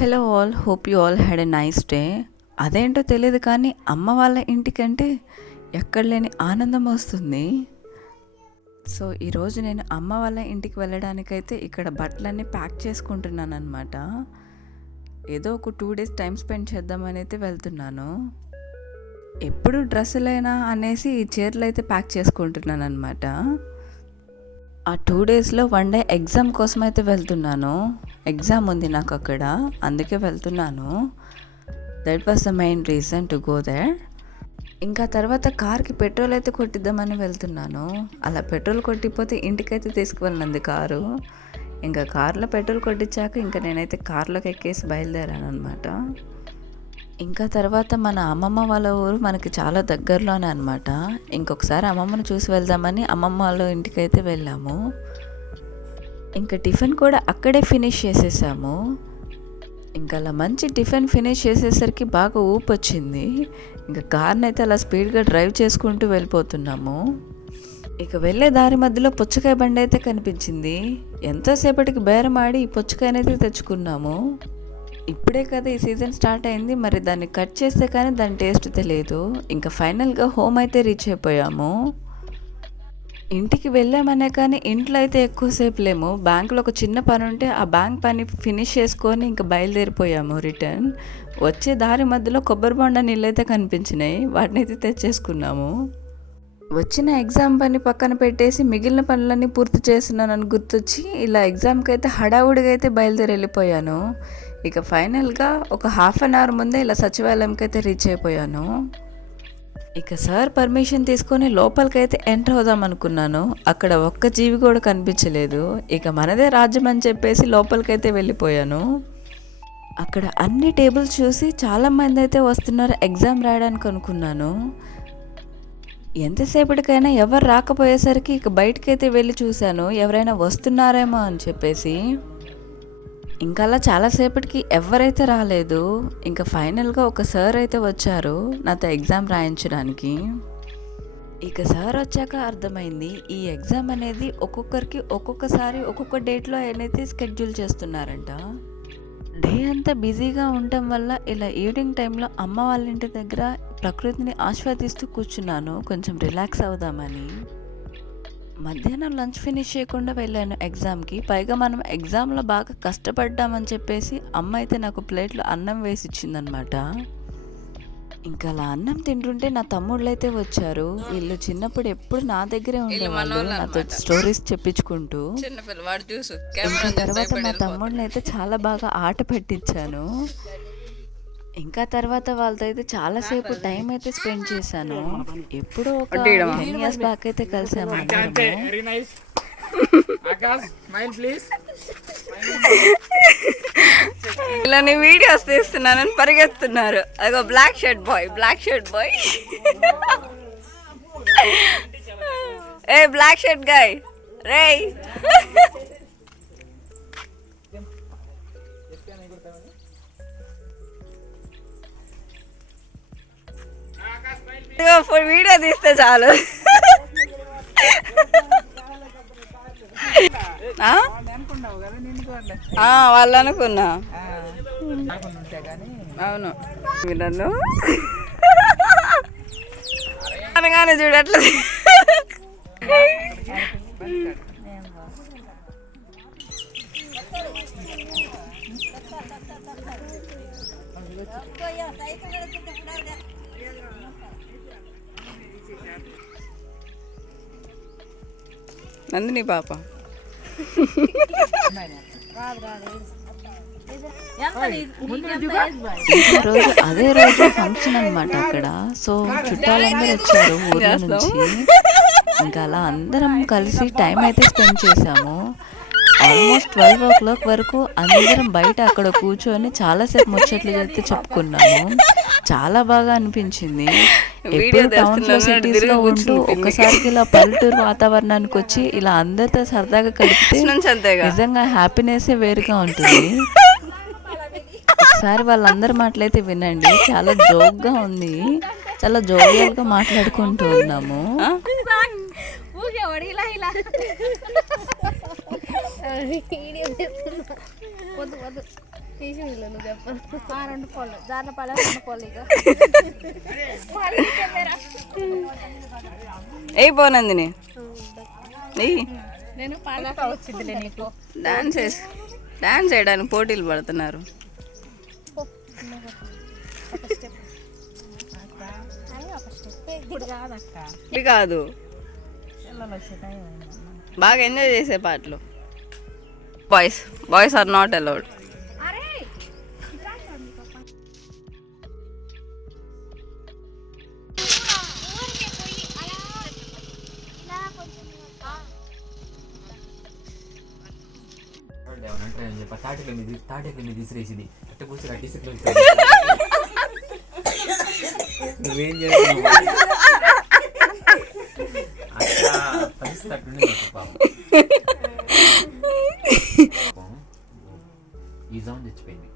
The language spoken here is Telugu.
Hello all, hope you all had a nice day. అదేంటో తెలియదు కానీ అమ్మ వాళ్ళ ఇంటికంటే ఎక్కడ లేని ఆనందం వస్తుంది. సో ఈరోజు నేను అమ్మ వాళ్ళ ఇంటికి వెళ్ళడానికైతే ఇక్కడ బట్టలన్నీ ప్యాక్ చేసుకుంటున్నాను అనమాట. ఏదో ఒక 2 days టైం స్పెండ్ చేద్దామని అయితే వెళ్తున్నాను. ఎప్పుడు డ్రెస్సులైనా అనేసి ఈ చీరలు అయితే ప్యాక్ చేసుకుంటున్నాను అనమాట. ఆ 2 daysలో 1 day ఎగ్జామ్ కోసం అయితే వెళ్తున్నాను. ఎగ్జామ్ ఉంది నాకు అక్కడ, అందుకే వెళ్తున్నాను. That was the main reason to go there. ఇంకా తర్వాత కార్కి పెట్రోల్ అయితే కొట్టిద్దామని వెళ్తున్నాను. అలా పెట్రోల్ కొట్టిపోతే ఇంటికైతే తీసుకువెళ్ళింది కారు. ఇంకా కార్లో పెట్రోల్ కొట్టించాక ఇంకా నేనైతే కార్లోకి ఎక్కేసి బయలుదేరాను అనమాట. ఇంకా తర్వాత మన అమ్మమ్మ వాళ్ళ ఊరు మనకి చాలా దగ్గరలోనే అనమాట. ఇంకొకసారి అమ్మమ్మను చూసి వెళ్దామని అమ్మమ్మ వాళ్ళ ఇంటికైతే వెళ్ళాము. ఇంకా టిఫిన్ కూడా అక్కడే ఫినిష్ చేసేసాము. ఇంకా అలా మంచి టిఫిన్ ఫినిష్ చేసేసరికి బాగా ఊపు వచ్చింది. ఇంకా కార్ని అయితే అలా స్పీడ్గా డ్రైవ్ చేసుకుంటూ వెళ్ళిపోతున్నాము. ఇక వెళ్ళే దారి మధ్యలో పుచ్చకాయ బండి అయితే కనిపించింది. ఎంతోసేపటికి బేరమాడి ఈ పుచ్చకాయనైతే తెచ్చుకున్నాము. ఇప్పుడే కదా ఈ సీజన్ స్టార్ట్ అయింది, మరి దాన్ని కట్ చేస్తే కానీ దాని టేస్ట్ తెలియదు. ఇంకా ఫైనల్గా హోమ్ అయితే రీచ్ అయిపోయాము. ఇంటికి వెళ్ళామనే కానీ ఇంట్లో అయితే ఎక్కువసేపు లేము. బ్యాంకులో ఒక చిన్న పని ఉంటే ఆ బ్యాంక్ పని ఫినిష్ చేసుకొని ఇంకా బయలుదేరిపోయాము రిటర్న్. వచ్చే దారి మధ్యలో కొబ్బరి బొండ నీళ్ళు అయితే కనిపించినాయి, వాటిని అయితే తెచ్చేసుకున్నాము. వచ్చిన ఎగ్జామ్ పని పక్కన పెట్టేసి మిగిలిన పనులన్నీ పూర్తి చేస్తున్నానని గుర్తొచ్చి ఇలా ఎగ్జామ్కి అయితే హడావుడిగా అయితే బయలుదేరి వెళ్ళిపోయాను. ఇక ఫైనల్గా ఒక 1/2 hour ముందే ఇలా సచివాలయంకి అయితే రీచ్ అయిపోయాను. ఇక సార్ పర్మిషన్ తీసుకొని లోపలికైతే ఎంటర్ అవుదాం అనుకున్నాను. అక్కడ ఒక్క జీవి కూడా కనిపించలేదు. ఇక మనదే రాజ్యం అని చెప్పేసి లోపలికైతే వెళ్ళిపోయాను. అక్కడ అన్ని టేబుల్స్ చూసి చాలామంది అయితే వస్తున్నారు ఎగ్జామ్ రాయడానికి అనుకున్నాను. ఎంతసేపటికైనా ఎవరు రాకపోయేసరికి ఇక బయటకైతే వెళ్ళి చూశాను ఎవరైనా వస్తున్నారేమో అని చెప్పేసి. ఇంకా అలా చాలాసేపటికి ఎవరైతే రాలేదు. ఇంకా ఫైనల్గా ఒక సార్ అయితే వచ్చారు నాతో ఎగ్జామ్ రాయించడానికి. ఇక సార్ వచ్చాక అర్థమైంది ఈ ఎగ్జామ్ అనేది ఒక్కొక్కరికి ఒక్కొక్కసారి ఒక్కొక్క డేట్లో అయితే స్కెడ్యూల్ చేస్తున్నారంట. డే అంతా బిజీగా ఉండటం వల్ల ఇలా ఈవినింగ్ టైంలో అమ్మ వాళ్ళ ఇంటి దగ్గర ప్రకృతిని ఆస్వాదిస్తూ కూర్చున్నాను, కొంచెం రిలాక్స్ అవుదామని. మధ్యాహ్నం లంచ్ ఫినిష్ చేయకుండా వెళ్ళాను ఎగ్జామ్కి. పైగా మనం ఎగ్జామ్లో బాగా కష్టపడ్డామని చెప్పేసి అమ్మ అయితే నాకు ప్లేట్లో అన్నం వేసి ఇచ్చిందనమాట. ఇంకా అలా అన్నం తింటుంటే నా తమ్ముళ్ళు అయితే వచ్చారు. వీళ్ళు చిన్నప్పుడు ఎప్పుడు నా దగ్గరే ఉండేవాళ్ళు, నాతో స్టోరీస్ చెప్పించుకుంటూ. ఇంకా తర్వాత మా తమ్ముడిని అయితే చాలా బాగా ఆట పెట్టించాను. ఇంకా తర్వాత వాళ్ళతో అయితే చాలాసేపు టైం అయితే స్పెండ్ చేశాను. ఎప్పుడో ఒక 10 years బ్యాక్ అయితే కలిసాము. ఇలా వీడియోస్ తీస్తున్నానని పరిగెత్తున్నారు. అదిగో బ్లాక్ షర్ట్ బాయ్ ఏ బ్లాక్ షర్ట్ గాయ్ రే. వీడియో తీస్తే చాలు. వాళ్ళు అనుకున్నా. అవును నన్ను అనగానే చూడట్లేదు. నందిని పాప అదే రోజు ఫంక్షన్ అనమాట అక్కడ. సో చుట్టాలందరూ వచ్చారు ఊర్ల నుంచి. ఇంకా అలా అందరం కలిసి టైం అయితే స్పెండ్ చేసాము. ఆల్మోస్ట్ 12 o'clock వరకు అందరం బయట అక్కడ కూర్చొని చాలాసేపు ముచ్చట్లు అయితే చెప్పుకున్నాము. చాలా బాగా అనిపించింది. ఎప్పుడు టౌన్స్లో సిటీస్లో ఉంటూ ఒక్కసారికి ఇలా పల్లెటూరు వాతావరణానికి వచ్చి ఇలా అందరితో సరదాగా కలిపితే నిజంగా హ్యాపీనెస్సే వేరుగా ఉంటుంది. ఒకసారి వాళ్ళందరి మాటలైతే వినండి, చాలా జోక్గా ఉంది. చాలా జోవియల్గా మాట్లాడుకుంటూ ఉన్నాము. తీసి నువ్వు చెప్పు. 2 పోళ్ళు దాంట్లో పళ్ళ 2 పోళ్ళు ఇక ఏ పోనందిని ఏయ్ నేను పాలక వచ్చిందిలే నీకు. డాన్స్ చేయడానికి పోటీలు పడుతున్నారు. ఒక స్టెప్ ఇప్పుడు కాదక్క, ఇది కాదు, పిల్లలు వచ్చే టైం అయిందమ్మా. బాగా ఎంజాయ్ చేసే పాటలు. Boys are not allowed. తాటికి మీద విసిరేసింది అట్ట కూర్చొని అట్టిసి నువ్వేం చేస్తావు అట్లా పరిస్థితి అట్టుండే పాపం ఈ జోన్ తెచ్చిపోయింది.